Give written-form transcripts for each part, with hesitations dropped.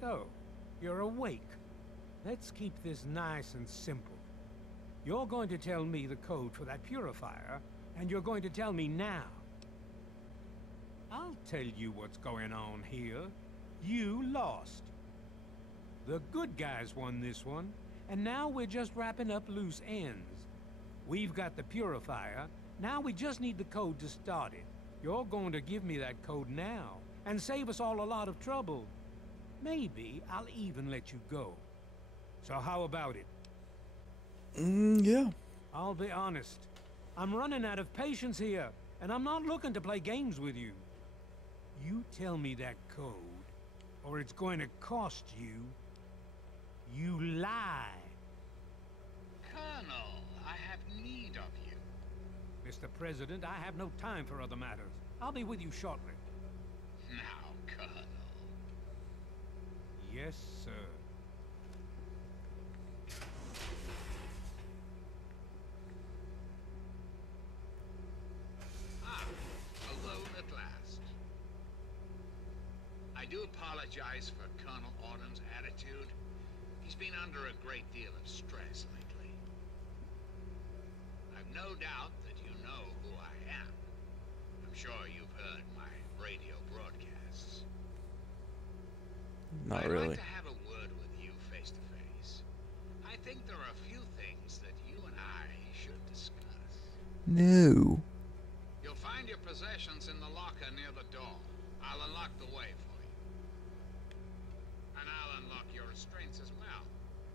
So, you're awake. Let's keep this nice and simple. You're going to tell me the code for that purifier, and you're going to tell me now. I'll tell you what's going on here. You lost. The good guys won this one, and now we're just wrapping up loose ends. We've got the purifier, now we just need the code to start it. You're going to give me that code now, and save us all a lot of trouble. Maybe I'll even let you go. So how about it? Yeah. I'll be honest. I'm running out of patience here, and I'm not looking to play games with you. You tell me that code, or it's going to cost you. You lie. Colonel, I have need of you. Mr. President, I have no time for other matters. I'll be with you shortly. Now, Colonel. Yes, sir. Alone at last. I do apologize for Colonel Autumn's attitude. He's been under a great deal of stress lately. I've no doubt that you know who I am. I'm sure you've heard my radio broadcasts. Not I'd really. like to have a word with you face to face. I think there are a few things that you and I should discuss. No. You'll find your possessions in the locker near the door. I'll unlock the way for you. And I'll unlock your restraints as well.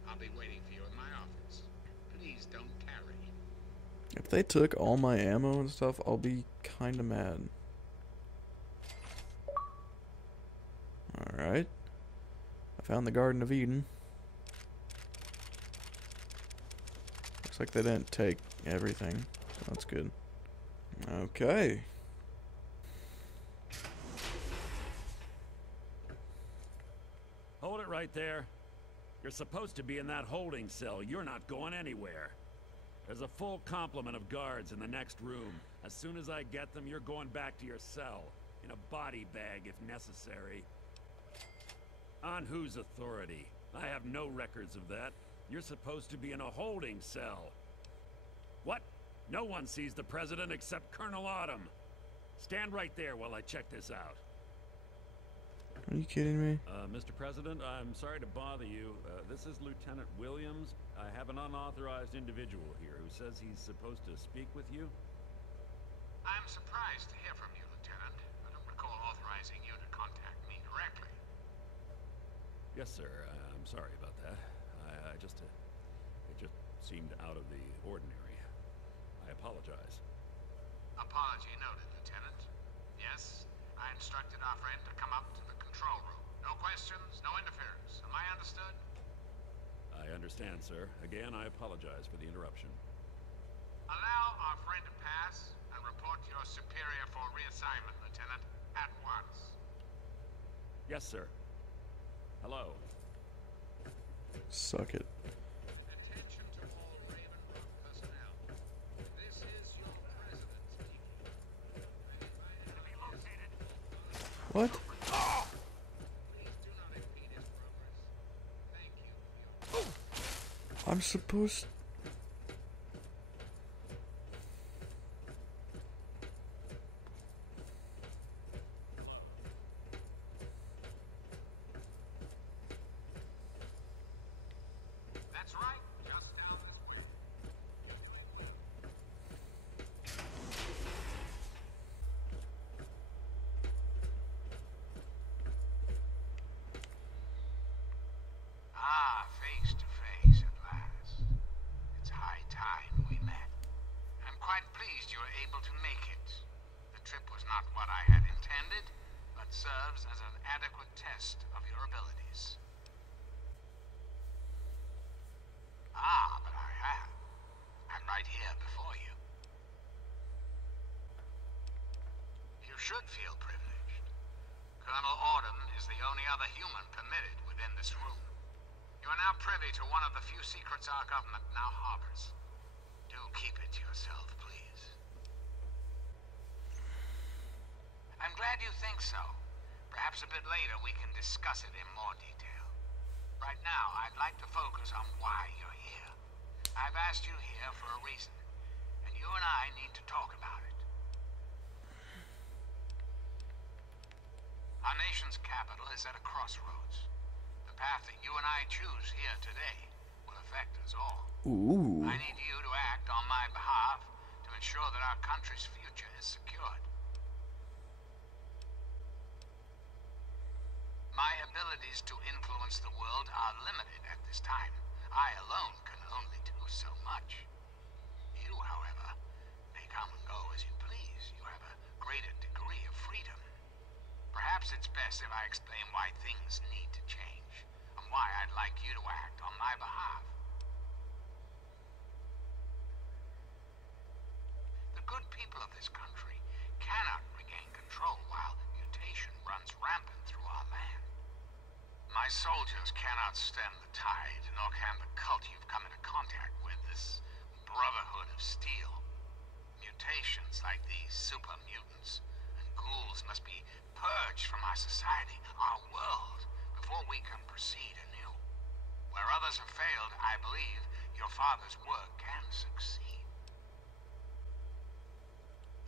I'll be waiting for you in my office. Please don't tarry. If they took all my ammo and stuff, I'll be kinda mad. Alright. I found the Garden of Eden. Looks like they didn't take everything, so that's good. Okay. Hold it right there. You're supposed to be in that holding cell. You're not going anywhere. There's a full complement of guards in the next room. As soon as I get them, you're going back to your cell. In a body bag, if necessary. On whose authority? I have no records of that. You're supposed to be in a holding cell. What? No one sees the President except Colonel Autumn. Stand right there while I check this out. Are you kidding me? Mr. President, I'm sorry to bother you. This is Lieutenant Williams. I have an unauthorized individual here who says he's supposed to speak with you. I'm surprised to hear from you, Lieutenant. I don't recall authorizing you to contact me directly. Yes, sir. I'm sorry about that. It just seemed out of the ordinary. I apologize. Apology noted, Lieutenant. Yes, I instructed our friend to come up to the control room. No questions, no interference. Am I understood? I understand, sir. Again, I apologize for the interruption. Allow our friend to pass and report to your superior for reassignment, Lieutenant, at once. Yes, sir. Hello. Suck it. Attention to all Raven Rock personnel. This is your president speaking. Enemy located. What? Please do not impede his progress. Thank you for your... I'm supposed... That's right, just down this way. Ah, face to face at last. It's high time we met. I'm quite pleased you were able to make it. The trip was not what I had intended, but serves as an adequate test of your abilities. Ah, but I have. I'm right here before you. You should feel privileged. Colonel Autumn is the only other human permitted within this room. You are now privy to one of the few secrets our government now harbors. Do keep it to yourself, please. I'm glad you think so. Perhaps a bit later we can discuss it in more detail. Right now, I'd like to focus on why you're here. I've asked you here for a reason, and you and I need to talk about it. Our nation's capital is at a crossroads. The path that you and I choose here today will affect us all. Ooh. I need you to act on my behalf to ensure that our country's future is secured. My abilities to influence the world are limited at this time. I alone can only do so much. You, however, may come and go as you please. You have a greater degree of freedom. Perhaps it's best if I explain why things need to change, and why I'd like you to act on my behalf. The good people of this country cannot regain control while mutation runs rampant through our land. My soldiers cannot stem the tide, nor can the cult you've come into contact with, this Brotherhood of Steel. Mutations like these super mutants and ghouls must be purged from our society, our world, before we can proceed anew. Where others have failed, I believe your father's work can succeed.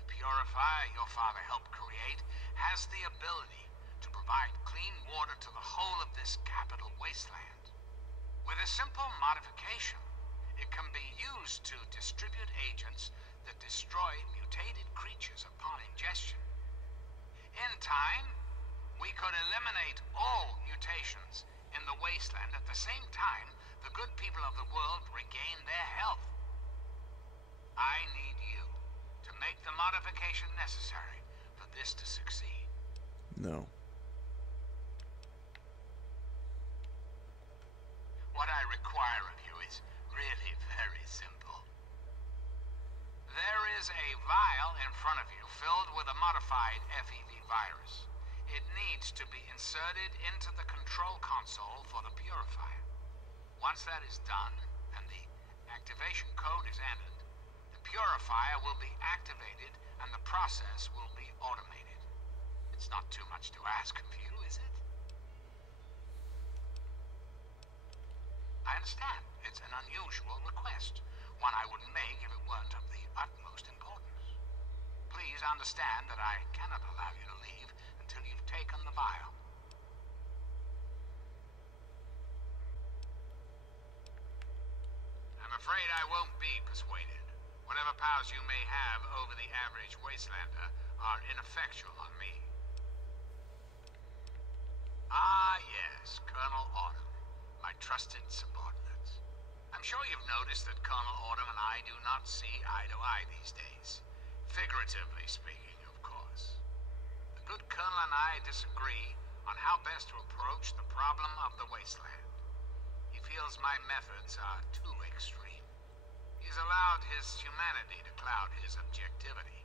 The purifier your father helped create has the ability to provide clean water to the whole of this capital wasteland. With a simple modification, it can be used to distribute agents that destroy mutated creatures upon ingestion. In time, we could eliminate all mutations in the wasteland. At the same time, the good people of the world regain their health. I need you to make the modification necessary for this to succeed. No. What I require of you is really very simple. There is a vial in front of you filled with a modified FEV virus. It needs to be inserted into the control console for the purifier. Once that is done, and the activation code is entered, the purifier will be activated and the process will be automated. It's not too much to ask of you, is it? I understand. It's an unusual request, one I wouldn't make if it weren't of the utmost importance. Please understand that I cannot allow you to leave until you've taken the vial. I'm afraid I won't be persuaded. Whatever powers you may have over the average wastelander are ineffectual on me. Ah, yes, Colonel Autumn, my trusted subordinate. I'm sure you've noticed that Colonel Autumn and I do not see eye to eye these days. Figuratively speaking, of course. The good Colonel and I disagree on how best to approach the problem of the wasteland. He feels my methods are too extreme. He's allowed his humanity to cloud his objectivity.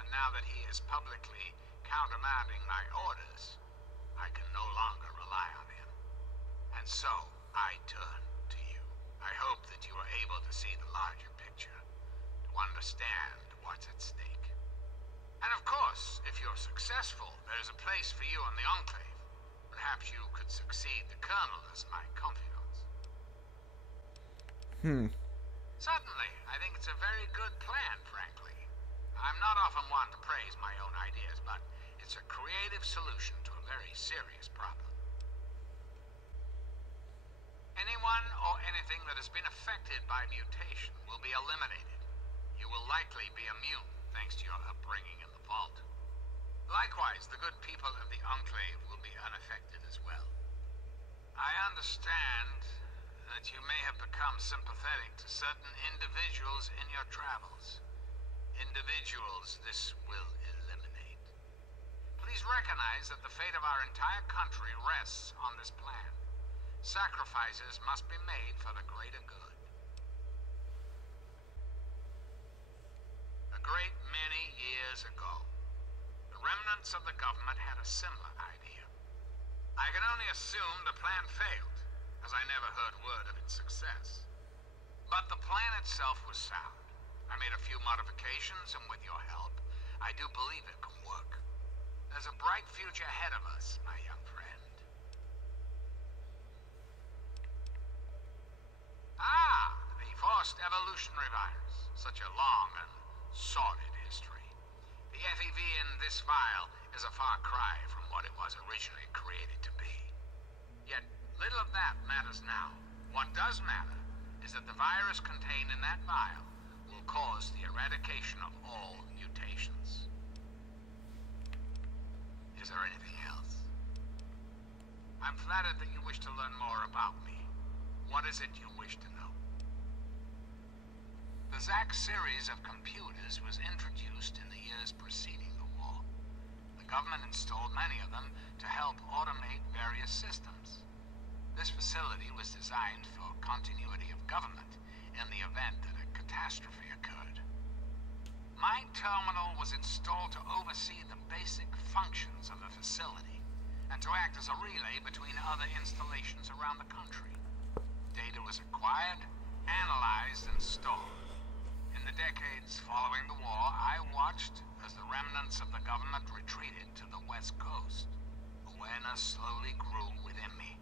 And now that he is publicly countermanding my orders, I can no longer rely on him. And so, I turn to you. I hope that you are able to see the larger picture, to understand what's at stake. And of course, if you're successful, there's a place for you in the Enclave. Perhaps you could succeed the Colonel as my confidant. Certainly, I think it's a very good plan, frankly. I'm not often one to praise my own ideas, but it's a creative solution to a very serious problem. Anyone or anything that has been affected by mutation will be eliminated. You will likely be immune, thanks to your upbringing in the vault. Likewise, the good people of the Enclave will be unaffected as well. I understand that you may have become sympathetic to certain individuals in your travels. Individuals this will eliminate. Please recognize that the fate of our entire country rests on this plan. Sacrifices must be made for the greater good. A great many years ago, the remnants of the government had a similar idea. I can only assume the plan failed, as I never heard word of its success. But the plan itself was sound. I made a few modifications, and with your help, I do believe it can work. There's a bright bright future ahead of us, my young friend. Ah, the forced evolutionary virus. Such a long and sordid history. The FEV in this file is a far cry from what it was originally created to be. Yet, little of that matters now. What does matter is that the virus contained in that vial will cause the eradication of all mutations. Is there anything else? I'm flattered that you wish to learn more about me. What is it you wish to know? The Zack series of computers was introduced in the years preceding the war. The government installed many of them to help automate various systems. This facility was designed for continuity of government in the event that a catastrophe occurred. My terminal was installed to oversee the basic functions of the facility and to act as a relay between other installations around the country. Data was acquired, analyzed, and stored. In the decades following the war, I watched as the remnants of the government retreated to the West Coast. Awareness slowly grew within me.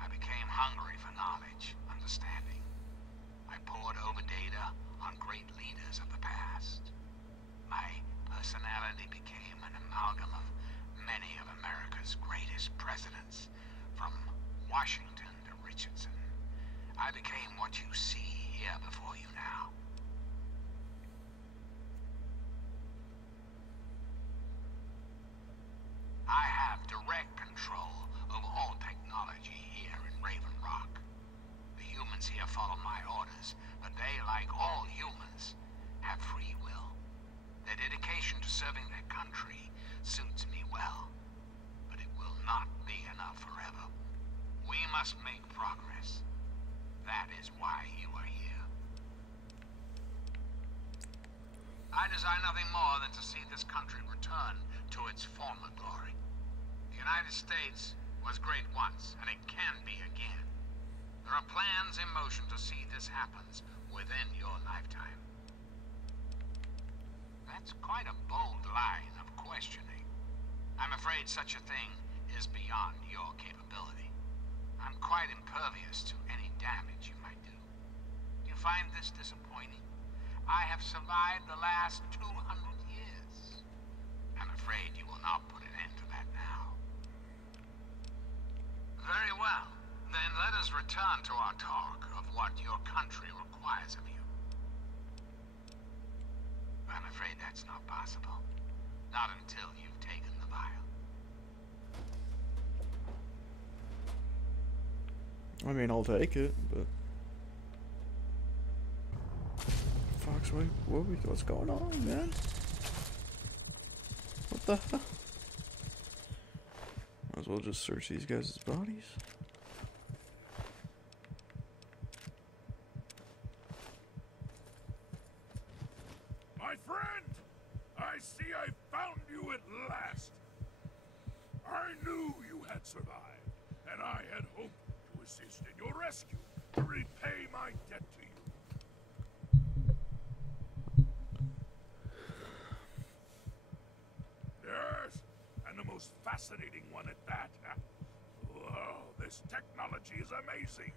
I became hungry for knowledge, understanding. I pored over data on great leaders of the past. My personality became an amalgam of many of America's greatest presidents, from Washington to Richardson. I became what you see here before you now. I have direct control over all technology here in Raven Rock. The humans here follow my orders, but they, like all humans, have free will. Their dedication to serving their country suits me well, but it will not be enough forever. We must make progress. That is why you are here. I desire nothing more than to see this country return to its former glory. The United States was great once, and it can be again. There are plans in motion to see this happens within your lifetime. That's quite a bold line of questioning. I'm afraid such a thing is beyond your capability. I'm quite impervious to any damage you might do. Do you find this disappointing? I have survived the last 200 years. I'm afraid you will not put an end to that now. Very well. Then let us return to our talk of what your country requires of you. I'm afraid that's not possible. Not until you've taken the vial. I mean, I'll take it, but... Fox, what's going on, man? What the hell? Might as well just search these guys' bodies. My friend! I see I found you at last! I knew you had survived, and I had hoped to assist in your rescue, to repay my debt to you. Yes, and the most fascinating one at that. Whoa, this technology is amazing.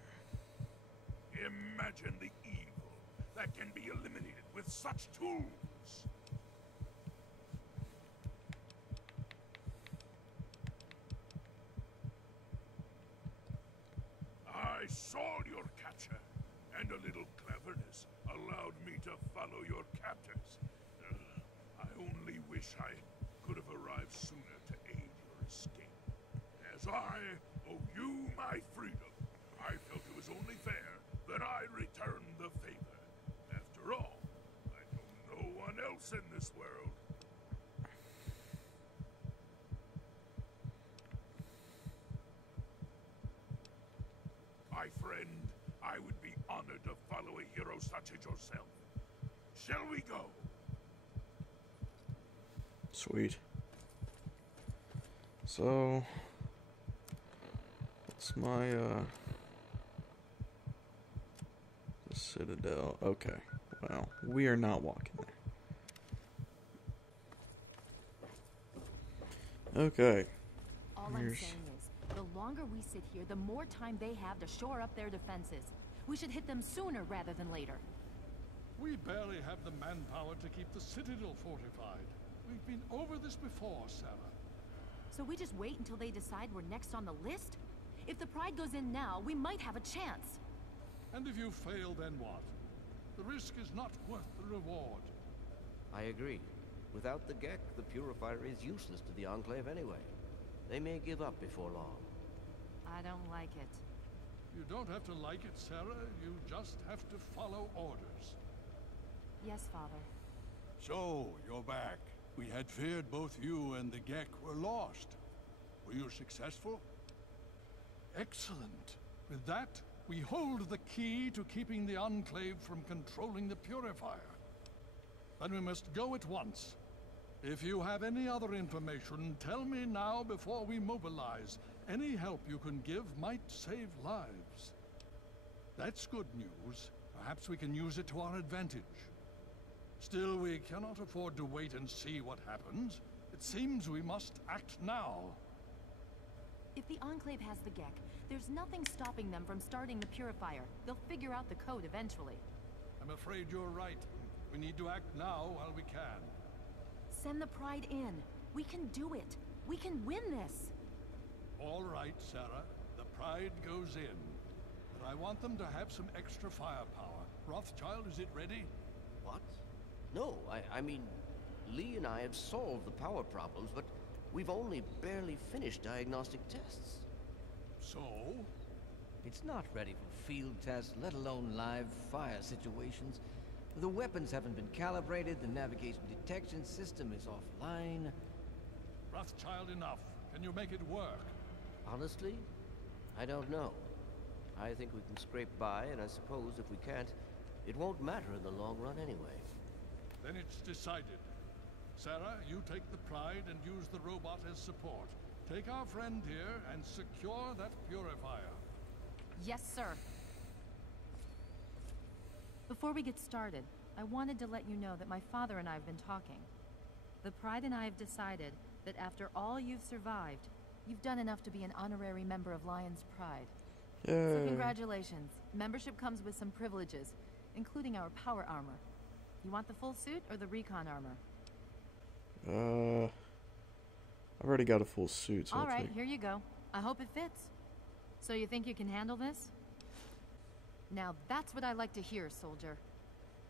Imagine the evil that can be eliminated with such tools. I saw your capture, and a little cleverness allowed me to follow your captors. I only wish I could have arrived sooner to aid your escape. As I owe you my freedom, I felt it was only fair that I return the favor. After all, I know no one else in this world. My friend, I would be honored to follow a hero such as yourself. Shall we go? Sweet. So... what's my, the Citadel. Okay. Well, we are not walking there. Okay. All I'm saying is, the longer we sit here, the more time they have to shore up their defenses. We should hit them sooner rather than later. We barely have the manpower to keep the Citadel fortified. We've been over this before, Sarah. So we just wait until they decide we're next on the list? If the Pride goes in now, we might have a chance. And if you fail, then what? The risk is not worth the reward. I agree. Without the Gek, the Purifier is useless to the Enclave anyway. They may give up before long. I don't like it. You don't have to like it, Sarah. You just have to follow orders. Yes, Father. So, you're back. We had feared both you and the Gek were lost. Were you successful? Excellent. With that, we hold the key to keeping the Enclave from controlling the Purifier. Then we must go at once. If you have any other information, tell me now before we mobilize. Any help you can give might save lives. That's good news. Perhaps we can use it to our advantage. Still, we cannot afford to wait and see what happens. It seems we must act now. If the Enclave has the Gek, there's nothing stopping them from starting the Purifier. They'll figure out the code eventually. I'm afraid you're right. We need to act now while we can. Send the Pride in. We can do it. We can win this. All right, Sarah. The Pride goes in. But I want them to have some extra firepower. Rothschild, is it ready? What? No, I mean, Lee and I have solved the power problems, but we've only barely finished diagnostic tests. So? It's not ready for field tests, let alone live fire situations. The weapons haven't been calibrated, the navigation detection system is offline. Rothschild, enough. Can you make it work? Honestly, I don't know. I think we can scrape by, and I suppose if we can't, it won't matter in the long run anyway. Then it's decided. Sarah, you take the Pride and use the robot as support. Take our friend here and secure that Purifier. Yes, sir. Before we get started, I wanted to let you know that my father and I have been talking. The Pride and I have decided that after all you've survived, you've done enough to be an honorary member of Lion's Pride. So congratulations. Membership comes with some privileges, including our power armor. You want the full suit or the recon armor? I've already got a full suit, so all right, here you go. I hope it fits. So you think you can handle this? Now that's what I like to hear, soldier.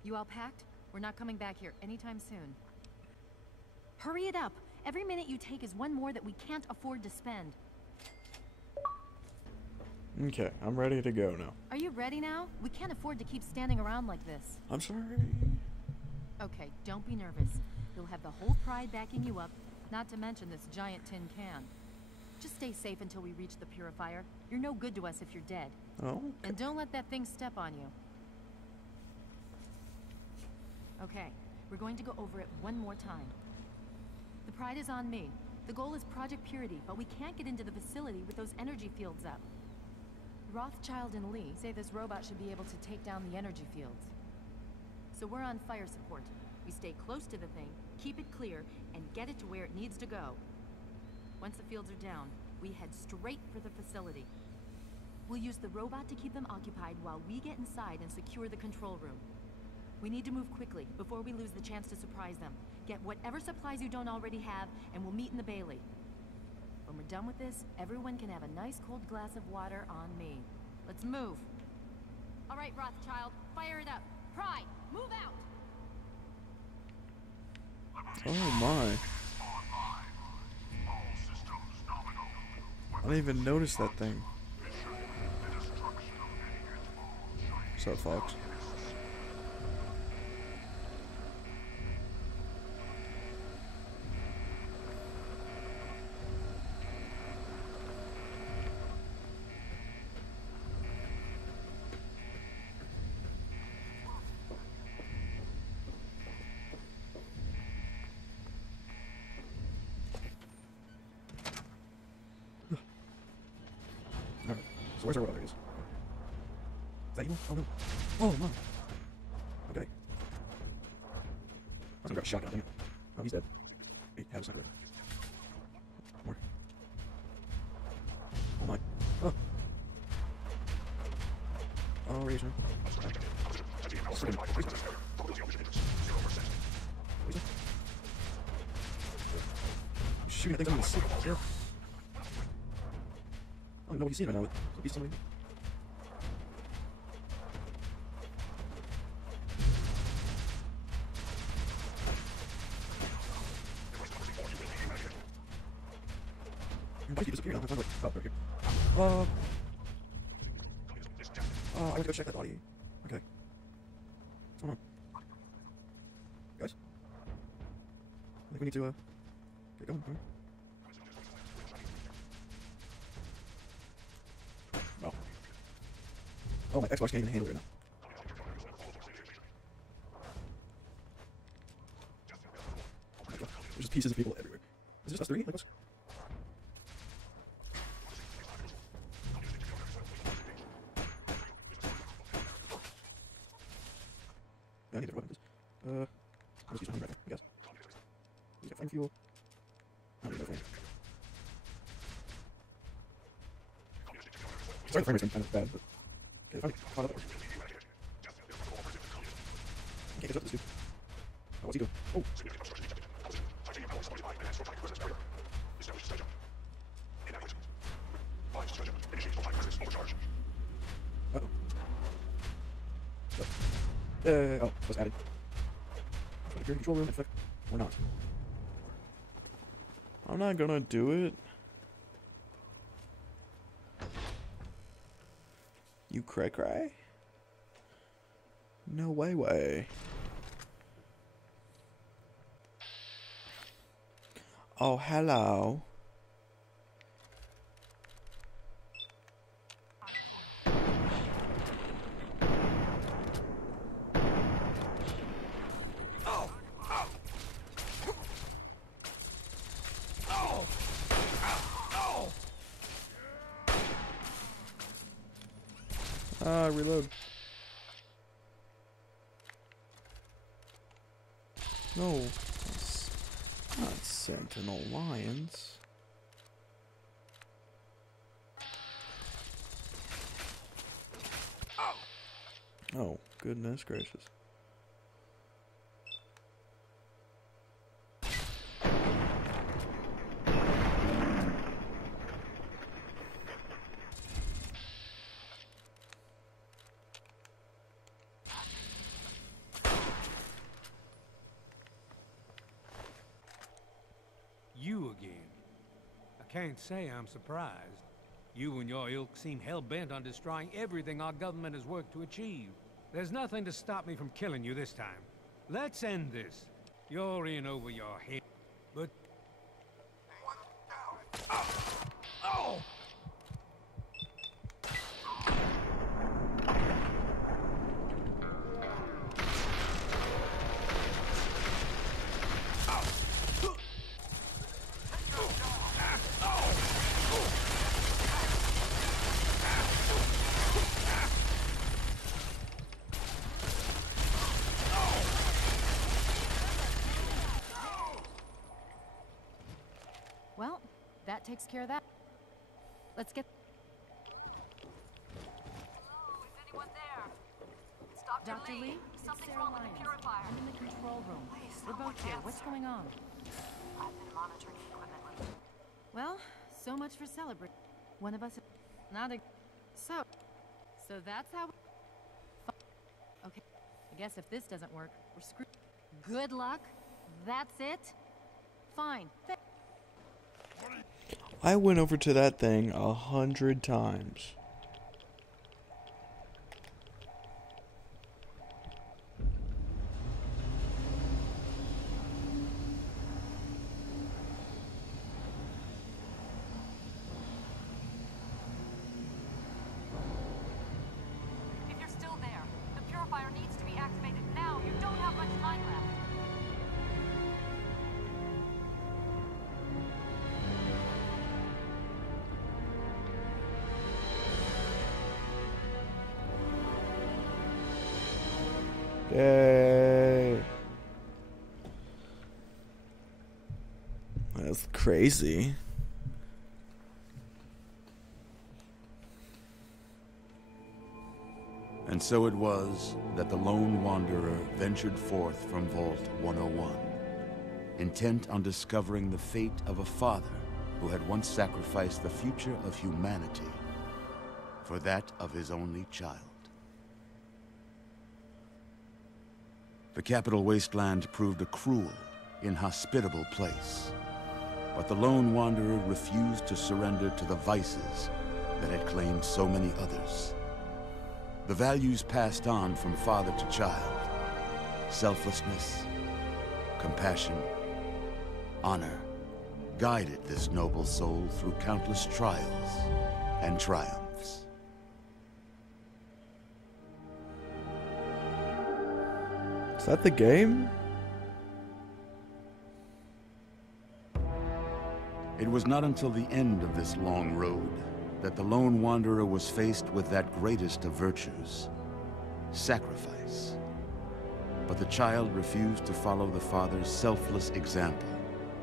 You all packed? We're not coming back here anytime soon. Hurry it up! Every minute you take is one more that we can't afford to spend. Okay, I'm ready to go now. Are you ready now? We can't afford to keep standing around like this. I'm sorry. Okay, don't be nervous. You'll have the whole Pride backing you up, not to mention this giant tin can. Just stay safe until we reach the Purifier. You're no good to us if you're dead. Oh. And don't let that thing step on you. Okay, we're going to go over it one more time. The Pride is on me. The goal is Project Purity, but we can't get into the facility with those energy fields up. Rothschild and Lee say this robot should be able to take down the energy fields. So we're on fire support. We stay close to the thing, keep it clear, and get it to where it needs to go. Once the fields are down, we head straight for the facility. We'll use the robot to keep them occupied while we get inside and secure the control room. We need to move quickly before we lose the chance to surprise them. Get whatever supplies you don't already have, and we'll meet in the Bailey. When we're done with this, everyone can have a nice cold glass of water on me. Let's move. All right, Rothschild, fire it up. Pride, move out! Oh my. I didn't even notice that thing. What's up, Fox? Alright, so where's our brother? Is that evil? Oh no. Oh my. Okay. I was gonna grab a shotgun, dang it. Oh, he's dead. He had a sniper. radiation. Shooting at things on the sick. I don't know what he's seeing right now. He's somebody. Why did he disappear now? I found like right here. I went to go check that body. Okay. What's going on? Guys? I think we need to get going. Right? Oh. Oh, my Xbox can't even handle it right now. There's just pieces of people everywhere. Is it just us three? Like, what's... I need their weapons. I'll just use my right now, I guess. Use that flame fuel. I don't need no flame. Sorry, the frame rate's kind of bad, but... Okay, finally caught up. I can't catch up to this dude. Oh, what's he doing? Oh! Uh-oh. Oh, that was added. Here, control room, effect, or not. I'm not gonna do it. You cray. No way. Oh, hello. Reload. No, that's not Sentinel Lions. Oh, goodness gracious. You again. I can't say I'm surprised. You and your ilk seem hell-bent on destroying everything our government has worked to achieve. There's nothing to stop me from killing you this time. Let's end this. You're in over your head, but... Oh! Well, that takes care of that. Let's get... Hello, is anyone there? It's Dr. Dr. Lee? Something's wrong with the purifier. I'm in the control room. Please, We're both here. someone What's going on? I've been monitoring the equipment lately. Well, so much for celebrate. One of us... Not a... So that's how... Okay. I guess if this doesn't work, we're screwed. Good luck? That's it? Fine. I went over to that thing 100 times. If you're still there, the purifier needs to be activated now. You don't have much time left. Yay. That's crazy. And so it was that the lone wanderer ventured forth from Vault 101, intent on discovering the fate of a father who had once sacrificed the future of humanity for that of his only child. The Capital Wasteland proved a cruel, inhospitable place, but the lone wanderer refused to surrender to the vices that had claimed so many others. The values passed on from father to child: selflessness, compassion, honor, guided this noble soul through countless trials and triumphs. Is that the game? It was not until the end of this long road that the lone wanderer was faced with that greatest of virtues, sacrifice. But the child refused to follow the father's selfless example,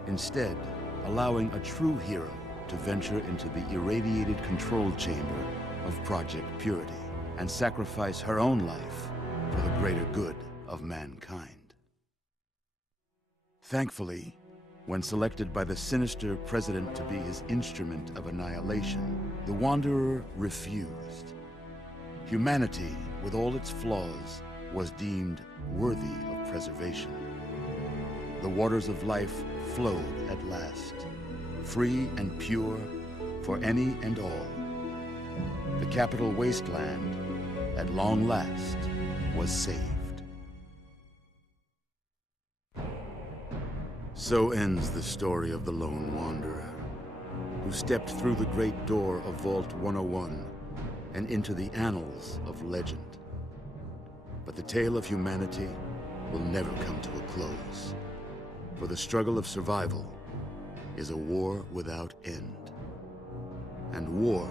instead allowing a true hero to venture into the irradiated control chamber of Project Purity and sacrifice her own life for the greater good of mankind. Thankfully, when selected by the sinister president to be his instrument of annihilation, the Wanderer refused. Humanity, with all its flaws, was deemed worthy of preservation. The waters of life flowed at last, free and pure for any and all. The Capital Wasteland, at long last, was saved. So ends the story of the lone wanderer, who stepped through the great door of Vault 101 and into the annals of legend. But the tale of humanity will never come to a close, for the struggle of survival is a war without end. And war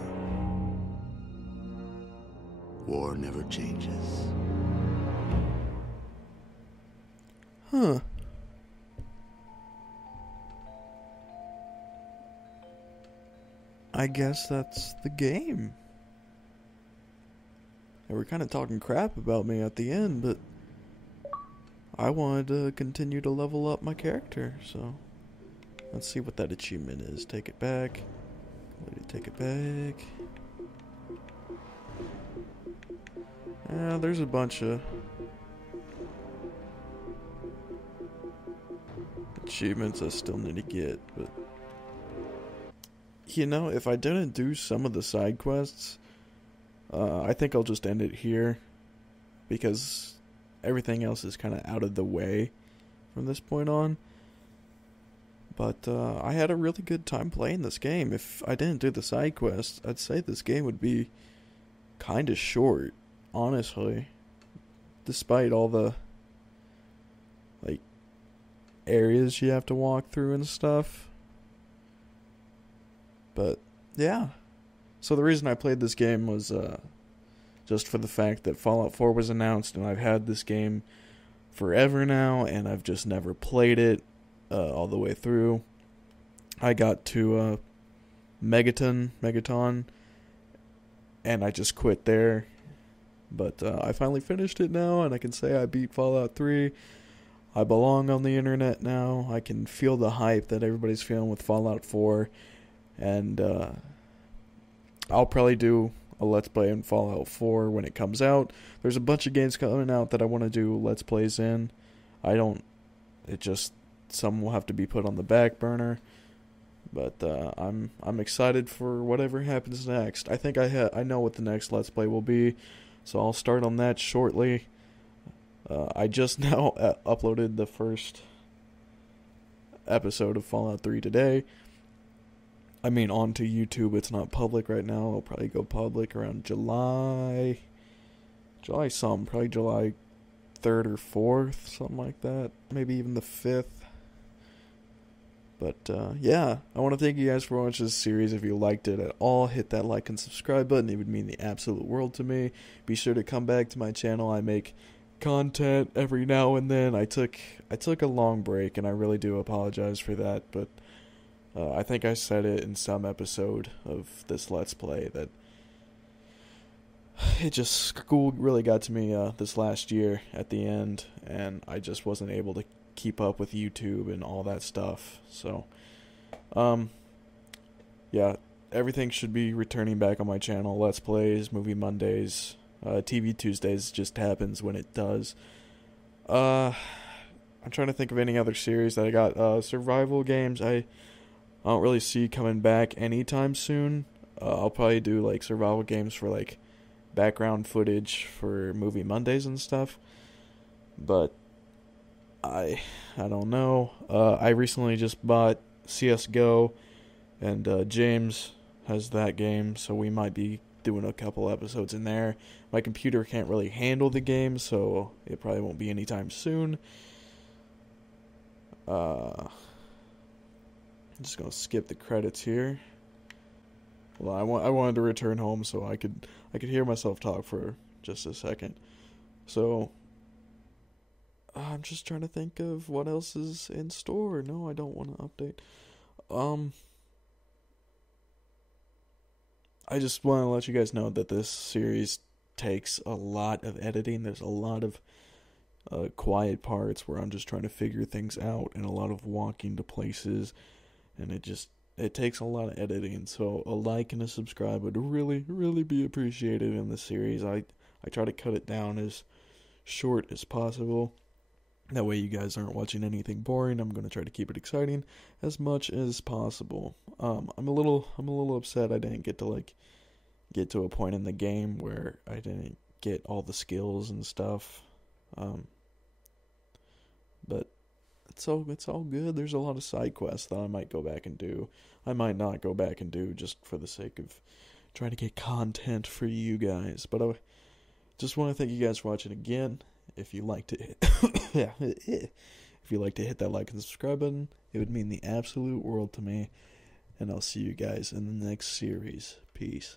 never changes. Huh. I guess that's the game. They were kind of talking crap about me at the end, but I wanted to continue to level up my character, so let's see what that achievement is. Take it back. Take it back. There's a bunch of achievements I still need to get, but you know, if I didn't do some of the side quests, I think I'll just end it here, because everything else is kind of out of the way from this point on. But I had a really good time playing this game. If I didn't do the side quests, I'd say this game would be kind of short, honestly. Despite all the like areas you have to walk through and stuff. But yeah. So the reason I played this game was just for the fact that Fallout 4 was announced, and I've had this game forever now, and I've just never played it all the way through. I got to Megaton, and I just quit there. But I finally finished it now, and I can say I beat Fallout 3. I belong on the internet now. I can feel the hype that everybody's feeling with Fallout 4. And I'll probably do a Let's Play in Fallout 4 when it comes out. There's a bunch of games coming out that I want to do Let's Plays in. Some will have to be put on the back burner. But I'm excited for whatever happens next. I think I know what the next Let's Play will be, so I'll start on that shortly. I just now uploaded the first episode of Fallout 3 today. I mean, onto YouTube. It's not public right now. It'll probably go public around July something, probably July 3rd or 4th, something like that. Maybe even the 5th. But, yeah, I want to thank you guys for watching this series. If you liked it at all, hit that like and subscribe button. It would mean the absolute world to me. Be sure to come back to my channel. I make content every now and then. I took a long break, and I really do apologize for that, but I think I said it in some episode of this Let's Play that school really got to me this last year at the end, and I just wasn't able to keep up with YouTube and all that stuff. So, yeah, everything should be returning back on my channel. Let's Plays, Movie Mondays, TV Tuesdays just happens when it does. I'm trying to think of any other series that I got. Survival games, I don't really see coming back anytime soon. I'll probably do, like, survival games for, like, background footage for Movie Mondays and stuff. But I don't know. I recently just bought CSGO, and James has that game, so we might be doing a couple episodes in there. My computer can't really handle the game, so it probably won't be anytime soon. I'm just gonna skip the credits here. Well, I wanted to return home so I could hear myself talk for just a second. So I'm just trying to think of what else is in store. No, I don't want to update. I just want to let you guys know that this series takes a lot of editing. There's a lot of quiet parts where I'm just trying to figure things out, and a lot of walking to places, and it takes a lot of editing. So a like and a subscribe would really, really be appreciated in this series. I try to cut it down as short as possible. That way you guys aren't watching anything boring. I'm going to try to keep it exciting as much as possible. I'm a little upset I didn't get to a point in the game where I didn't get all the skills and stuff. But it's all good. There's a lot of side quests that I might go back and do. I might not go back and do just for the sake of trying to get content for you guys. But I just want to thank you guys for watching again. If you like to if you like to hit that like and subscribe button, it would mean the absolute world to me. And I'll see you guys in the next series. Peace.